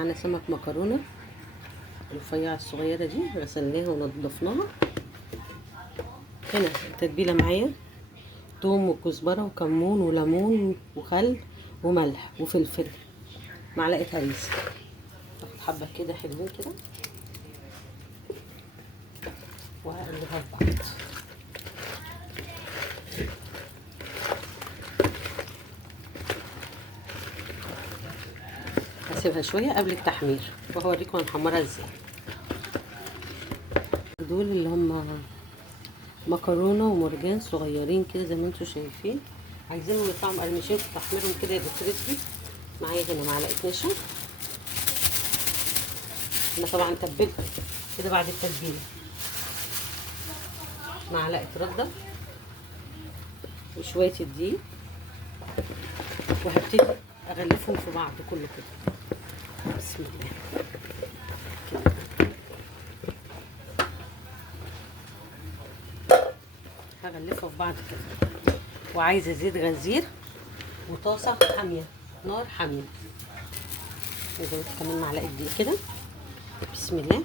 معانا سمك مكرونه الرفيعه الصغيره دي، غسلناها ونضفناها. هنا التتبيله معايا توم وكزبره وكمون وليمون وخل وملح وفلفل، معلقه هريسه. اخد حبه كده حلوين كده وهقلبها في بعض. هسيبها شويه قبل التحمير وهوريكم هنحمرها ازاي. دول اللي هم مكرونه ومرجان صغيرين كده زي ما انتم شايفين، عايزينهم يطلعوا مقرمشين في تحميرهم كده يبقوا كريسبي. معايا هنا معلقه نشا، انا طبعا تبلت كده بعد التتبيله، معلقه رده وشويه الدقيق، وهبتدي اغلفهم في بعض كله كده. بسم الله كده. هغلفها في بعض كده، وعايزه زيت غزير وطاسه حاميه، نار حاميه. نزود كمان معلقه دقيق كده. بسم الله.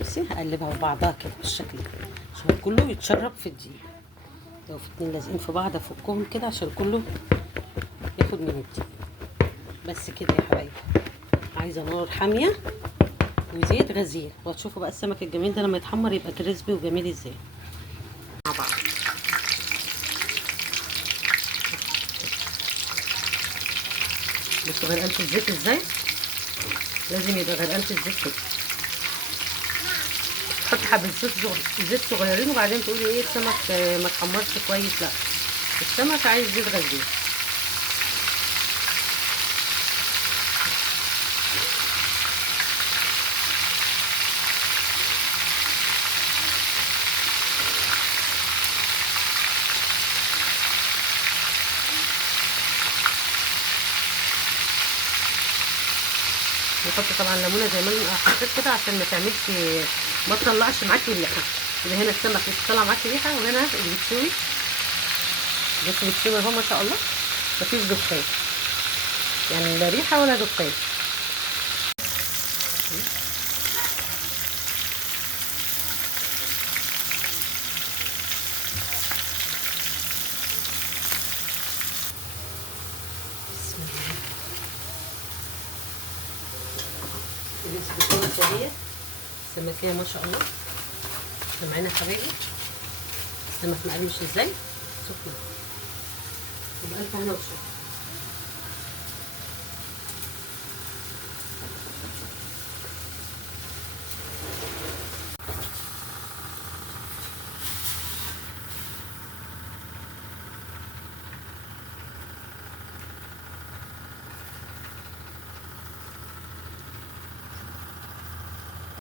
بصي هقلبها في بعضها كده بالشكل ده عشان كله يتشرب في الدقيق. لو في اتنين لازقين في بعض افكهم كده عشان كله ياخد من الدقيق. بس كده يا حبايبي، عايزه نار حاميه وزيت غزير، وهتشوفوا بقى السمك الجميل ده لما يتحمر يبقى كريسبي وجميل ازاي مع بعض. بصوا غرقان في الزيت ازاي، لازم يبقى غرقان في الزيت كده. تحطي حبه زيت صغيرين وبعدين تقولي ايه السمك ما اتحمرش كويس، لا السمك عايز زيت غزير. نحط طبعا ليمونه زي ما انا حطيت كده عشان ما تعملش ما تطلعش معاكي الريحه. يبقى هنا السمك مش طالع معاكي ريحه، وهنا اللي بتسوي بس بتسوي اهو ما شاء الله، مفيش دخان يعني، لا ريحه ولا دخان. بسم الله. السمكيه السمكيه ما شاء الله سامعين يا حبايبي السمك مقرمش ازاي، سخنه. يبقى الف هنا وشفا.